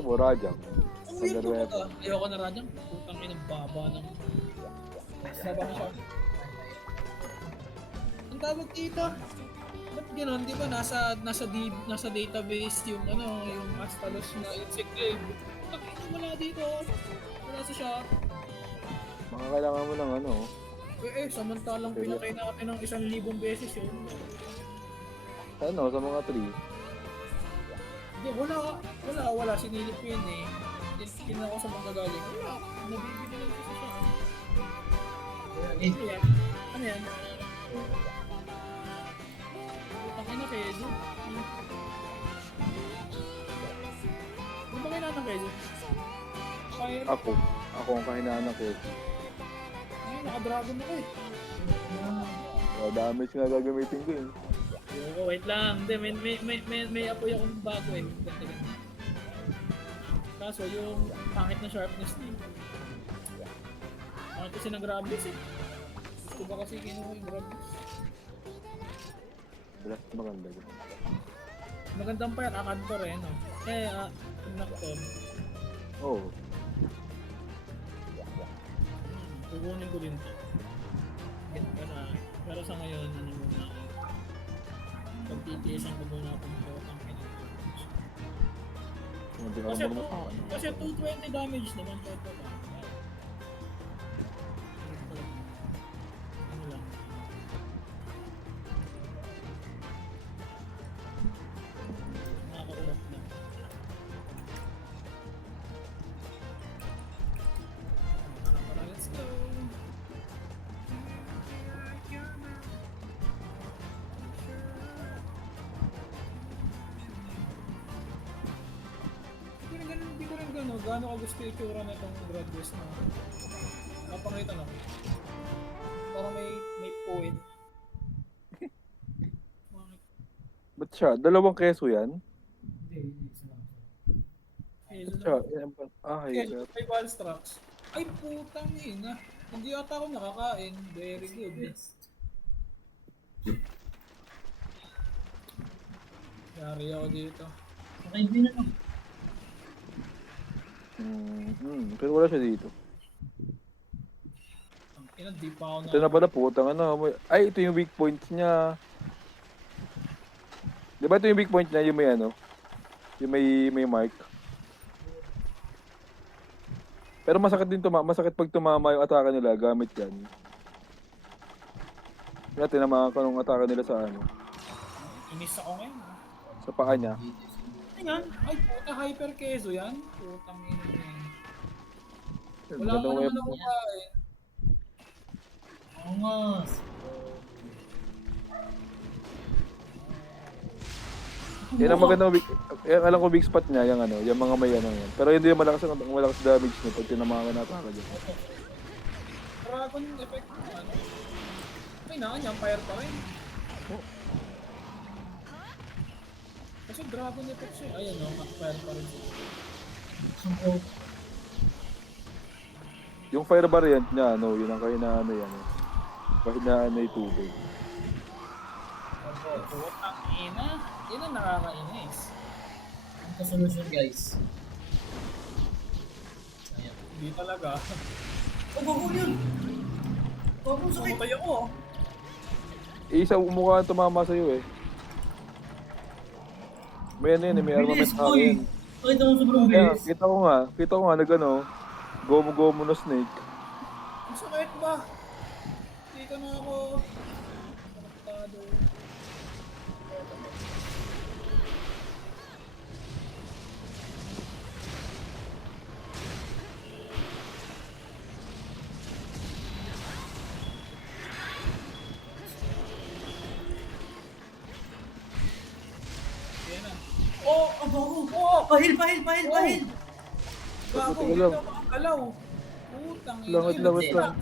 Gusto mo, Rajang. Ang weird mo ba? Ayoko na Rajang. Putang ina, baba ng... Baba na siya. Ang tawag dito. Ba't gano'n? Di ba nasa database yung ano, yung Astalos na Insectclave. Putang ina, wala dito. Wala sa shop. Mga kailangan mo ng ano. Samantalang pinakay natin ng 1,000 beses yun. Ano, sa mga tree. Hindi, wala. Sinilip ko yun eh. Tinan ako sa mga galing. Wala, nabibili lang kasi siya. Ano yan? Ano yan? Putang ina, Kezo. Ano ba kailangan ng Kezo? Fire? Ako ang kahinaan ng Kezo. Ay, naka-dragon ako eh. Damage nga gagamitin ko eh. Wait lang. Hindi, may apoy akong bago eh. Ganda. Kaso yung pangit na sharpness niya. Pangit kasi ng Gravis eh. Gusto ba kasi kinuha yung Gravis? Blast maganda yun. Magandang pa yan, Akantor eh, no? Nocton. Oo. Kukunin ko din to. Pero sa ngayon, ano muna ako. Pagtitiisan ko muna akong ito ang kasi 220 damage naman to ito ba? Ano lang. Nakaka-urap na. Let's go! Hindi ko rin gaano ka gusto yung itsura na itong Gravis na napangitan ako. Parang may poet. Ba't siya? Dalawang keso yan? Hindi, isa lang. Ba't siya? Keso, may Valstrax. Ay, putang ina. Hindi ata ako nakakain. Very good. Yari ako dito. Okay, din na lang. Pero wala siya dito. Ang ina, di pa ako na... Ito na pala putang ano. Ay, ito yung weak points niya. Di ba ito yung weak point niya? Yung may ano? Yung may mark. Pero masakit din masakit pag tumama yung atake nila gamit yan. Kaya tinamaan ko nung atake nila sa ano. Inis ako ngayon. Sa paa niya. Tingnan. Ay, puta, hyper keso yan. Putang ina yan. Wala Magandang pa naman weapon. ako kain. Oo nga. Yan ang magandang alam ko big spot niya, yung ano, yung mga may ano yan. Pero hindi yung malakas damage niya pag tinamaan ka na atake dyan. Dragon effect ano. May niya, fire pa rin. Kasi dragon effect siya. Ayan o, fire pa rin siya. Yung fire variant niya, ano, yun ang kahinaan na yan. Kahinaan na yung tubig. Putang ina. Yan ang nakakainis. Ang ka-solution, guys. Ayan. Hindi talaga. Oh, bago yun! Bago sakit! Pumatay ako. Isa umukha tumama sa'yo eh. May ano yan eh, may armament na yan. Pakita mo sobrang Kaya, bilis. kita ko nga, nag-ano, gomo-gomo na snake. Ang sakit ba? Hindi ka na ako. Konektado. Yan na. Oh, bago! Oh, pahil! Gago, Teka hindi lang. na makakalaw. Putang ina. Langit Yun, lang.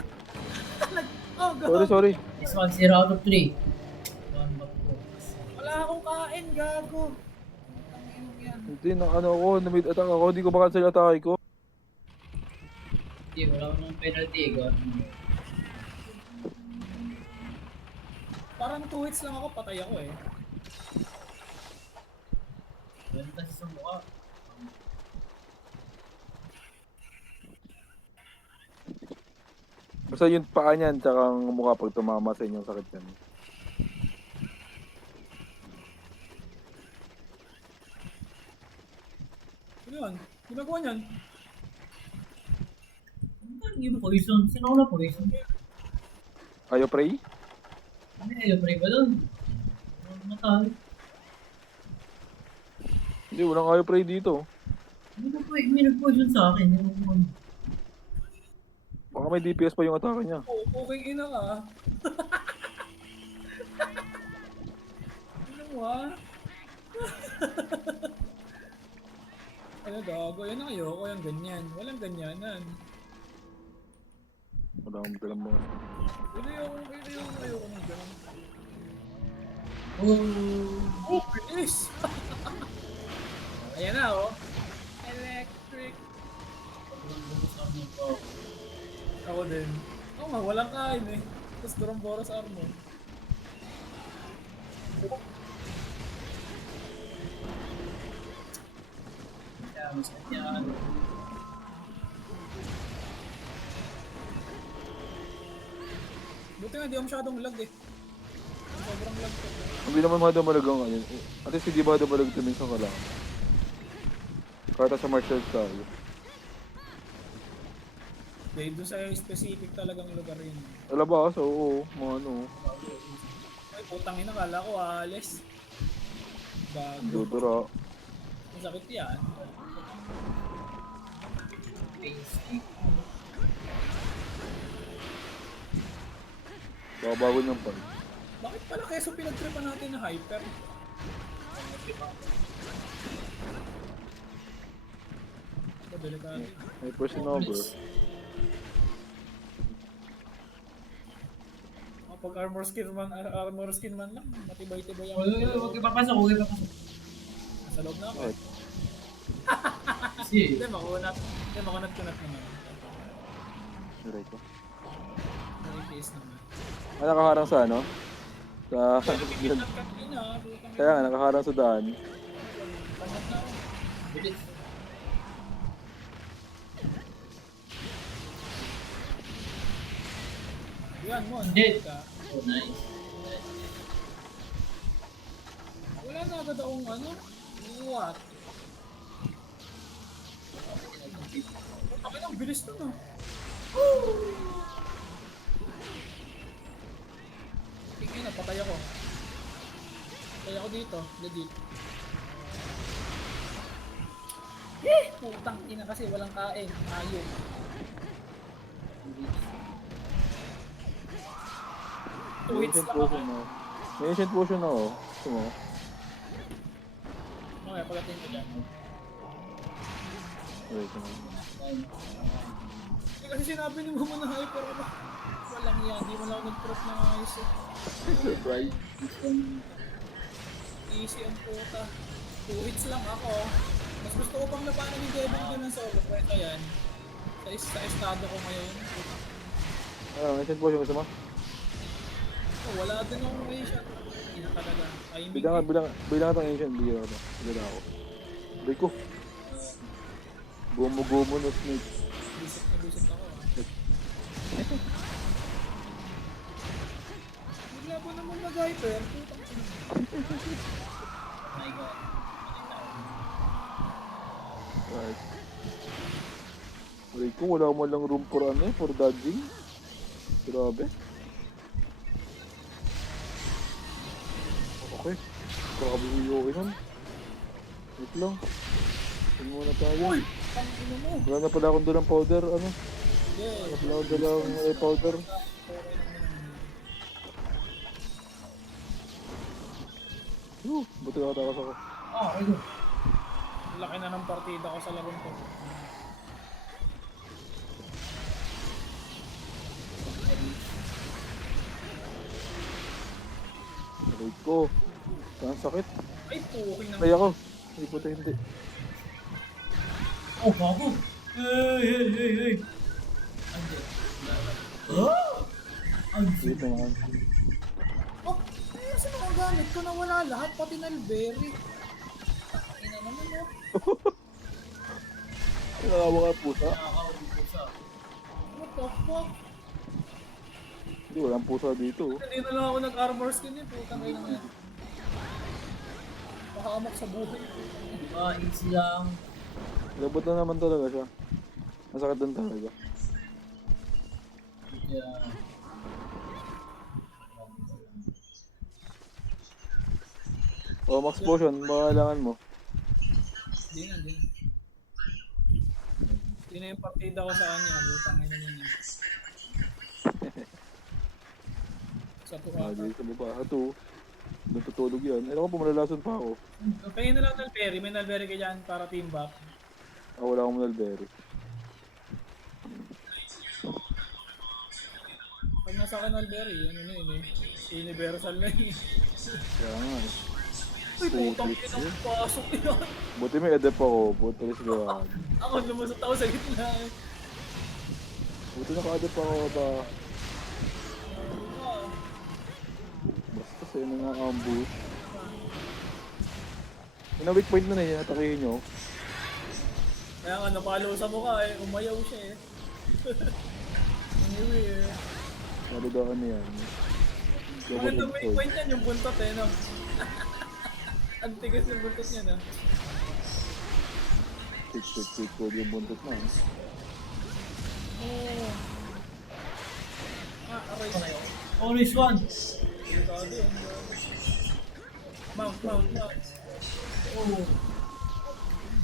Oh, gago. Sorry. This one, 0 out of 3. One back po. Wala akong kain, gago. Putang ina yan. Hindi, na ano ako, na-mid attack ako, hindi ko makancel atake ko. Hindi, wala ko ng penalty. Parang 2 hits lang ako, patay ako eh. Ganun kasi sa mukha. Basta yung paa niyan, tsaka ang mukha pag tumama sa inyong sakit yan. Ano yun? Ginagawa niyan? Ano yung poison? Saan ako na poison? Ayaw pray? Ano yung pre ba doon? Matay. Hindi, walang ayaw pray dito. May nag-poison sa akin. Yung Baka may DPS pa yung atake niya. Oo, okay ina ka. Ano mo ha? Ano gago? Yan ang ayoko, yung ganyan. Walang ganyanan. Wala akong dalang mga. Ayoko ng ganyan. Oh! Oh, bilis! Ayan na oh. Electric. Ako din. Oo nga, walang kain eh. Tapos Doromboros armor. Kaya masakit yan. Buti nga, di ako masyadong lag eh. Sobrang lag ko. Hindi naman madamalag ang ano. At least hindi madamalag ito minsan ka lang. Kahit sa martial tayo. Dahil doon sa specific talagang lugar yun. Alabas, oo. Mga ano. Ay, putang ina, kala ko alis. Bago. Dudura. Masakit yan. Basic. Babago niyang pa. Bakit pala keso pinagtripan natin na hyper? Delikado. May person over. Kapag armor skin man lang, matibay-tibay ako. Uy, huwag ipapasok, huwag ipapasok. Nasa loob na ako. Bakit? Kasi, Hindi, makunat-kunat naman. Diray ko. Nari-case naman. Ah, nakaharang sa ano? Sa... Cut-cut na, putang Kaya nga, nakaharang sa daan. pangat na ako. bilis. Yan mo, Dead. ka. Oh, nice. Wala na agad akong ano? What? Ang bilis nun ah. Tingin na, patay ako. Patay ako dito, legit. Putang ina kasi walang kain, ayun. May Wits ancient lang ako. potion na. May ancient potion na oh. Gusto mo? Okay, pagdating ko dyan. Wait, ano? Kasi sinabi ni Mama na hyper ako. Walang yan, di mo lang ako nag-prop ng ayos eh. Surprise. Easy ang puta. 2 hits lang ako. Mas gusto ko pang labanan ni Devon din ng solo. Pwede yan. Sa estado ko ngayon. Ano, ancient potion gusto mo? Oh, wala din akong ration. Hindi na talaga. Timing. Bilang itong ancient. Bigyan ako. Bigyan ako. Bigyan ko. Gumo na snake. Bisit na bisit ako ah. Bigla po naman nag-hyper. Putang ina. My God. Right. Bigyan ko. Wala mo lang room for ano eh. For dodging. Grabe. Okay. Kakabuyo okay nun. Wait lang. Tingin muna tayo. Uy! Ang ino mo. Wala na pala akong doon ng powder. Ano? Yeah. Wala pala akong dalang powder. Buti nakatakas ako. Oh, ayun. Laki na ng partida ko sa larong ko. Aray ko. Ang sakit. Ay, puking naman. Ay ako. Hindi puti hindi. Oh, bago. Hey. Andiyan. Oh! Wait naman. Oh, eh, saan ang gamit ko na wala lahat, pati nalberry. Ina naman oh. Ay, nakawa ka pusa. Nakakaulit ko siya. What the fuck? Walang pusa dito. Hindi na lang ako nag-armor skin eh, putang ina nga. Makakamok sa buhay. Easy lang. Labot na naman talaga siya. Masakit din talaga. Yeah. O, max potion, baka kailangan mo. Hindi na, hindi na. Hindi na yung partida ko sa kanya, putang ina niya. Sa Ah, tukata. di sa baba. Ito. Natutulog yan. Alam ko, pumalalason pa ako. Pahingin na lang ng Nalberry, may Nalberry ka dyan para team buff. Ah, wala akong Mulberry. Pag nasa akin Nalberry, ano na yun eh. Universal na yun. Kaya nga. Ay, putang ina, pasok yun. Buti may edep ako. Buti rin sila. Ako, lumusot ako sa gitna eh. Buti naka-edep ako ba? Basta sa'yo na nga ambush. Yung weak point na na atakihin nyo. Kaya nga, napalo sa mukha eh. Umayaw siya eh. Anyway eh. Nadadaan niya yan. Maganda may point yan yung buntot eh, no? Ang tigas yung buntot niya, no? Quick code yung buntot na. Oh. Aray. Oh, nice one. Delikado yun. Mount. Oh.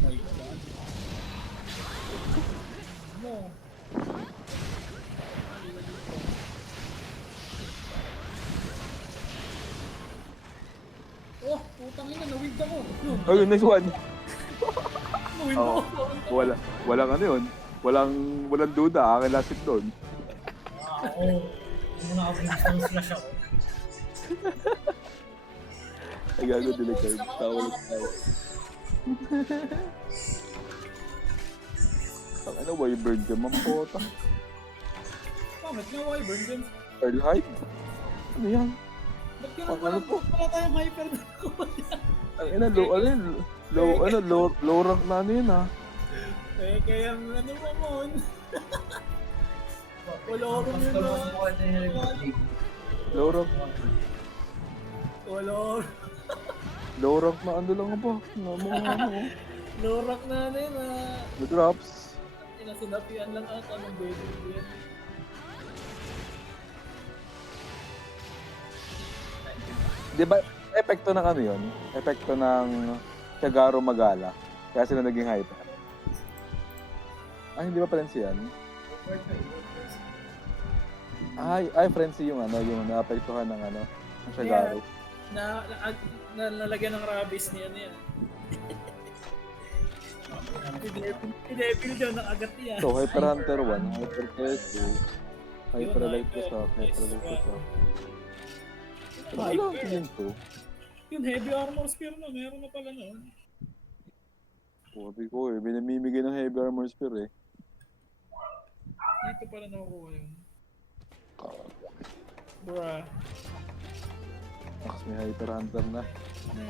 My God. Mo. Oh, putang ina, nawid ako. Yun, Ayun, nice one. nawid Oo. ako. Walang ano yun. Walang duda. Akin last hit doon. Oo. Hindi mo nakapag-install flash ako. Ay, gago, delicate. Tawal. Ang ano, wyvern ka, mampota. Pangit na wyvern dyan. Earl Hype? Ano yan? Ba't ka Ang naman ano po? wala tayong hyper na ko? Ang ina, low rank na ano yun ah. Kaya ano mo mon? Wala akong yun Master na. mo sa buhay na yung Low rank. Wala. Low rank na ano lang ba? Mga ano. Lorak na ano yun ah. The drops. Sinasinapian lang ata ng baby yan. Di ba, epekto ng ano yun? Epekto ng Tiagaro Magala. Kaya sila naging hype. Ay, hindi ba Frenzy yan? Ay, Frenzy yung ano, yung naapektuhan ng ano, ng Tiagaro. Nalagyan ng rabies niya yan. Si Devil daw nakagat niya. So, Hyper Hunter 1, Hyper Quest 2, Hyper Light Wasak, Hyper Light Wasak. Ano lang yun to? Yung heavy armor spear na, meron na pala noon. Sabi ko eh, binamimigay ng Heavy Armor Spear eh. Dito pala nakukuha yun. Bruh. Tapos may Hyper Hunter na. Na.